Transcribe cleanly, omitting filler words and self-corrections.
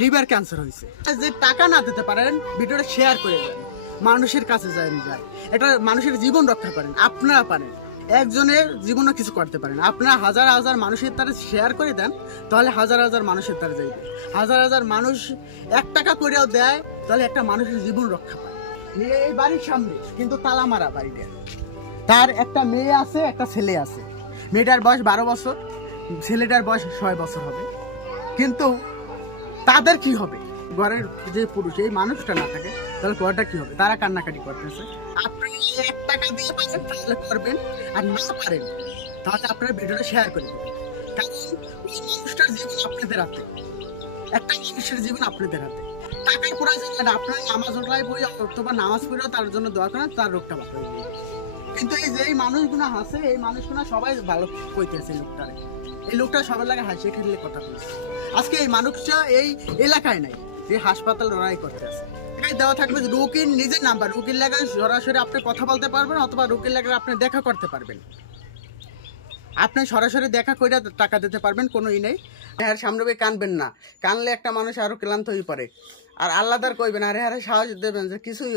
Liver cancer হয়েছে। যে টাকা না দিতে পারেন ভিডিওটা শেয়ার করে দেন, মানুষের কাছে যায়, এটা মানুষের জীবন রক্ষা করেন। আপনারা পারেন, একজনের জীবনও কিছু করতে পারেন। আপনারা হাজার হাজার মানুষের তারা শেয়ার করে দেন, তাহলে হাজার হাজার মানুষের তারা যাইবে। হাজার হাজার মানুষ 1 টাকা করেও দেয়, তাহলে একটা মানুষের জীবন রক্ষা পায়। এই বাড়ির সামনে কিন্তু তালা মারা বাড়িটা। তার একটা মেয়ে আছে, একটা ছেলে আছে। মেয়েটার বয়স 12 বছর, ছেলেটার বয়স 6 বছর হবে। কিন্তু তাদের কি হবে? ঘরের যে পুরুষ এই মানুষটা না থাকে, তাহলে ঘরটা কি হবে? তারা কান্নাকাটি করতেছে। আপনি 1 টাকা দিয়ে পারেন তাহলে করবেন, আর না পারেন তাহলে আপনারা ভিডিওটা শেয়ার করে দেবেন। কারণ ওই মানুষটার জীবন আপনাদের হাতে, একটা মানুষের জীবন আপনাদের হাতে। টাকার প্রয়োজন না, আপনারা নামাজ ওঠায় বই অথবা নামাজ পড়েও তার জন্য দোয়া করেন, তার রোগটা ভালো হয়ে যাবে। কিন্তু এই যে এই মানুষগুলো হাসে, এই মানুষগুলো সবাই ভালো কইতেছে লোকটারে। এই লোকটা সবার লাগে হাসি খেললে কথা বলছে। আজকে এই মানুষটা এই এলাকায় নাই, যে হাসপাতাল লড়াই করতে আছে। এটাই দেওয়া থাকবে রোগীর নিজের নাম্বার, রোগীর লাগায় সরাসরি আপনি কথা বলতে পারবেন, অথবা রোগীর লাগায় আপনি দেখা করতে পারবেন। আপনি সরাসরি দেখা করে টাকা দিতে পারবেন, কোনো নেই। হ্যাঁ, সামনে বই কানবেন না, কানলে একটা মানুষ আরো ক্লান্ত হয়ে পড়ে। আর আল্লাহ তার কইবেন, আরে আরে সাহস দেবেন যে কিছুই